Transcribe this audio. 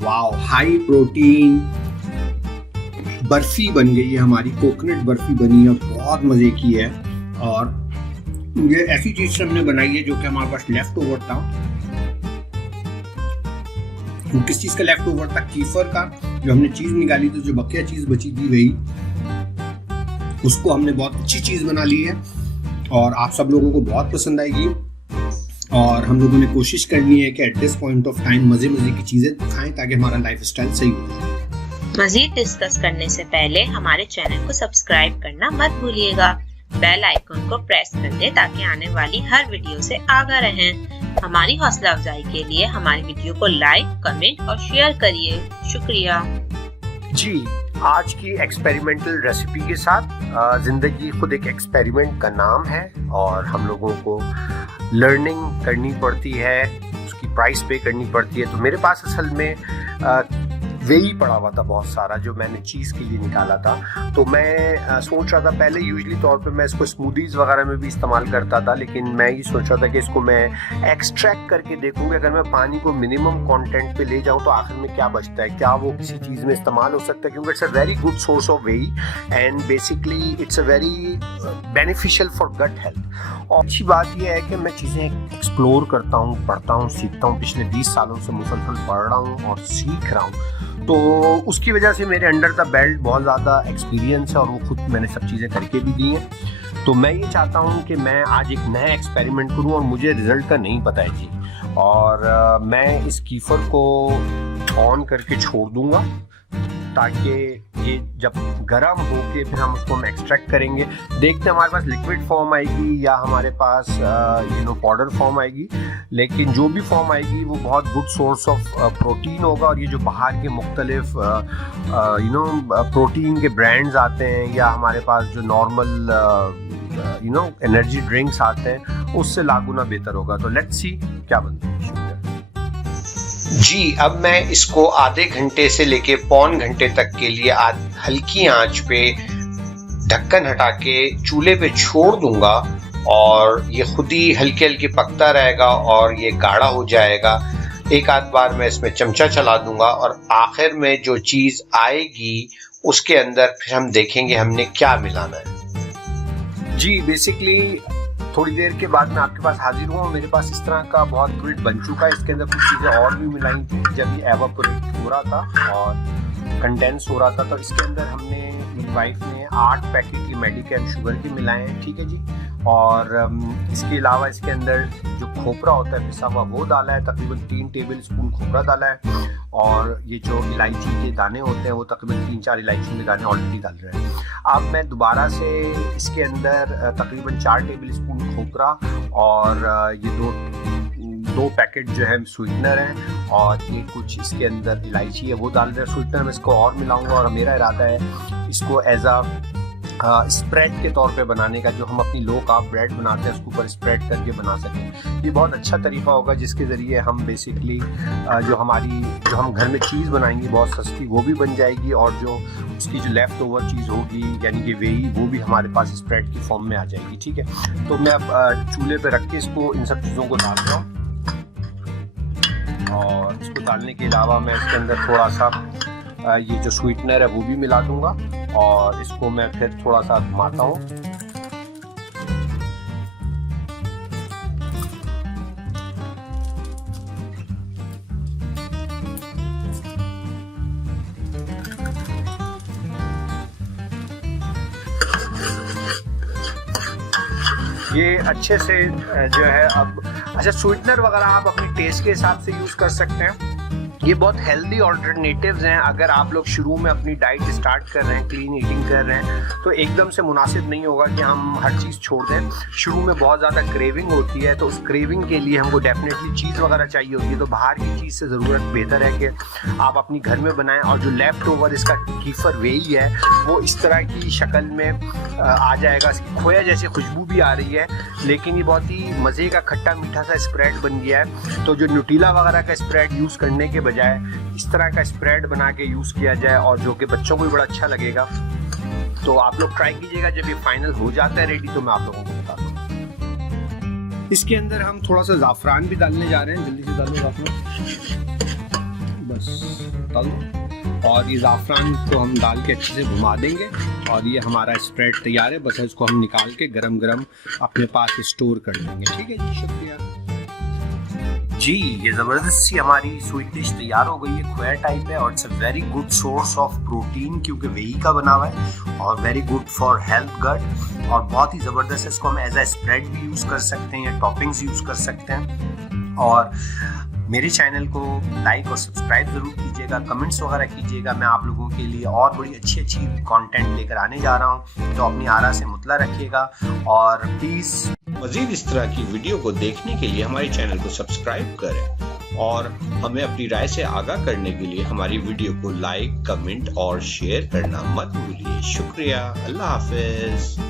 Wow, high protein barfi बन गई है हमारी, कोकोनट बर्फी बनी है, बहुत मज़े की है। और ये ऐसी चीज़ से हमने बनाई है जो कि हमारे पास लेफ्ट ओवर था। किस चीज़ का लेफ्ट ओवर था? कीफर का। जो हमने चीज़ निकाली तो जो बकिया चीज़ बची थी वही, उसको हमने बहुत अच्छी चीज़ बना ली है और आप सब लोगों को बहुत पसंद आएगी। और हम लोगों ने कोशिश करनी है कि at this point of time मज़े की चीज़ें खाएं ताकि हमारा लाइफ स्टाइल सही हो जाए। मजीद डिस्कस करने से पहले हमारे चैनल को सब्सक्राइब करना मत भूलिएगा। बेल आइकन को प्रेस कर दें ताकि आने वाली हर वीडियो से आगाह रहें। हमारी हौसला अफजाई के लिए हमारी वीडियो को लाइक, कमेंट और शेयर करिए। शुक्रिया जी। आज की एक्सपेरिमेंटल रेसिपी के साथ, जिंदगी खुद एक एक्सपेरिमेंट का नाम है और हम लोगों को लर्निंग करनी पड़ती है, उसकी प्राइस पे करनी पड़ती है। तो मेरे पास असल में वेही पड़ा हुआ था बहुत सारा, जो मैंने चीज़ के लिए निकाला था। तो मैं सोच रहा था, पहले यूजुअली तौर पे मैं इसको स्मूदीज़ वगैरह में भी इस्तेमाल करता था, लेकिन मैं ये सोच रहा था कि इसको मैं एक्सट्रैक्ट करके देखूँगा अगर मैं पानी को मिनिमम कंटेंट पे ले जाऊँ तो आखिर में क्या बचता है, क्या वो किसी चीज़ में इस्तेमाल हो सकता है, क्योंकि it's a very good source of whey and basically it's a very beneficial for gut health. और अच्छी बात यह है कि मैं चीज़ें एक्सप्लोर करता हूँ, पढ़ता हूँ, सीखता हूँ। पिछले 20 सालों से मुसलसल पढ़ रहा हूँ और सीख रहा हूँ, तो उसकी वजह से मेरे अंडर द बेल्ट बहुत ज़्यादा एक्सपीरियंस है और वो खुद मैंने सब चीज़ें करके भी दी हैं। तो मैं ये चाहता हूँ कि मैं आज एक नया एक्सपेरिमेंट करूँ और मुझे रिज़ल्ट का नहीं पता है जी। और मैं इस कीफर को ऑन करके छोड़ दूँगा ताकि ये जब गर्म होके फिर हम उसको एक्सट्रैक्ट करेंगे। देखते हैं हमारे पास लिक्विड फॉर्म आएगी या हमारे पास पाउडर फॉर्म आएगी, लेकिन जो भी फॉर्म आएगी वो बहुत गुड सोर्स ऑफ प्रोटीन होगा। और ये जो बाहर के मुख्तलिफ प्रोटीन के ब्रांड्स आते हैं या हमारे पास जो नॉर्मल एनर्जी ड्रिंक्स आते हैं उससे लागुना बेहतर होगा। तो लेट्स सी क्या बनता है। जी, अब मैं इसको आधे घंटे से लेके पौन घंटे तक के लिए हल्की आंच पे ढक्कन हटा के चूल्हे पे छोड़ दूंगा और ये खुद ही हल्के हल्के पकता रहेगा और ये गाढ़ा हो जाएगा। एक आध बार मैं इसमें चमचा चला दूंगा और आखिर में जो चीज़ आएगी उसके अंदर फिर हम देखेंगे हमने क्या मिलाना है। जी, बेसिकली थोड़ी देर के बाद मैं आपके पास हाजिर हुआ। मेरे पास इस तरह का बहुत फ्लूइड बन चुका है। इसके अंदर कुछ चीज़ें और भी मिलाई थी जब ये एवापोरेट हो रहा था और कंडेंस हो रहा था। तो इसके अंदर हमने, मेरी वाइफ ने 8 पैकेट की मेडिकेन शुगर के मिलाए हैं, ठीक है जी। और इसके अलावा इसके अंदर जो खोपरा होता है पिसा हुआ वो डाला है, तकरीबन 3 टेबल स्पून खोपरा डाला है। और ये जो इलायची के दाने होते हैं वो तकरीबन 3-4 इलायची के दाने ऑलरेडी डाल रहे हैं। अब मैं दोबारा से इसके अंदर तकरीबन 4 टेबल स्पून खोपरा और ये दो पैकेट जो है स्वीटनर है और ये कुछ इसके अंदर इलायची है वो डाल रहे हैं। स्वीटनर में इसको और मिलाऊंगा और मेरा इरादा है इसको एज आ स्प्रेड के तौर पे बनाने का। जो हम अपनी लो कार्ब ब्रेड बनाते हैं उसके ऊपर स्प्रेड करके बना सकें, ये बहुत अच्छा तरीका होगा जिसके ज़रिए हम बेसिकली जो हम घर में चीज़ बनाएंगे बहुत सस्ती वो भी बन जाएगी और जो उसकी जो लेफ़्ट ओवर चीज़ होगी यानी कि वेही वो भी हमारे पास स्प्रेड की फॉर्म में आ जाएगी, ठीक है। तो मैं अब चूल्हे पे रख के इसको इन सब चीज़ों को डाल रहा हूँ और इसको डालने के अलावा मैं इसके अंदर थोड़ा सा ये जो स्वीटनर है वो भी मिला दूंगा और इसको मैं फिर थोड़ा सा घुमाता हूँ। ये अच्छे से जो है अब अच्छा, स्वीटनर वगैरह आप अपनी टेस्ट के हिसाब से यूज़ कर सकते हैं। ये बहुत हेल्दी ऑल्टरनेटिव्स हैं। अगर आप लोग शुरू में अपनी डाइट स्टार्ट कर रहे हैं, क्लीन ईटिंग कर रहे हैं, तो एकदम से मुनासिब नहीं होगा कि हम हर चीज़ छोड़ दें। शुरू में बहुत ज़्यादा क्रेविंग होती है, तो उस क्रेविंग के लिए हमको डेफिनेटली चीज़ वगैरह चाहिए होती है। तो बाहर की चीज़ से ज़रूरत बेहतर है कि आप अपनी घर में बनाएं और जो लेफ़्ट ओवर इसका कीफर वेही है वो इस तरह की शक्ल में आ जाएगा। इसकी खोया जैसी खुशबू भी आ रही है, लेकिन ये बहुत ही मज़े का खट्टा मीठा सा स्प्रेड बन गया है। तो जो न्यूटेला वगैरह का स्प्रेड यूज़ करने के बजाय इस तरह का स्प्रेड बना के यूज़ किया जाए और जो कि बच्चों को भी बड़ा अच्छा लगेगा। तो आप लोग ट्राई कीजिएगा। जब ये फाइनल हो जाता है रेडी तो मैं आप लोगों को बता दूँ। इसके अंदर हम थोड़ा सा ज़ाफ़रान भी डालने जा रहे हैं। जल्दी से डालो ज़ाफ़रान, बस बस तल दो। और ये ज़ाफ़रान को हम डाल के अच्छे से घुमा देंगे और ये हमारा स्प्रेड तैयार है। बस इसको हम निकाल के गरम गरम अपने पास स्टोर कर लेंगे। ठीक है जी, शुक्रिया जी। ये ज़बरदस्त सी हमारी स्वीट डिश तैयार हो गई है। खोया टाइप है और it's a very good source of protein क्योंकि वेही का बना हुआ है और वेरी गुड फॉर हेल्थ गट और बहुत ही ज़बरदस्त है। इसको हम एज अ स्प्रेड भी यूज़ कर सकते हैं या टॉपिंग्स यूज़ कर सकते हैं। और मेरे चैनल को लाइक और सब्सक्राइब ज़रूर कीजिएगा, कमेंट्स वगैरह कीजिएगा। मैं आप लोगों के लिए और बड़ी अच्छी अच्छी कंटेंट लेकर आने जा रहा हूँ, तो अपनी आरा से मुतला रखिएगा। और प्लीज़ मज़ीद इस तरह की वीडियो को देखने के लिए हमारे चैनल को सब्सक्राइब करें और हमें अपनी राय से आगाह करने के लिए हमारी वीडियो को लाइक, कमेंट और शेयर करना मत भूलिए। शुक्रिया। अल्लाह हाफिज़।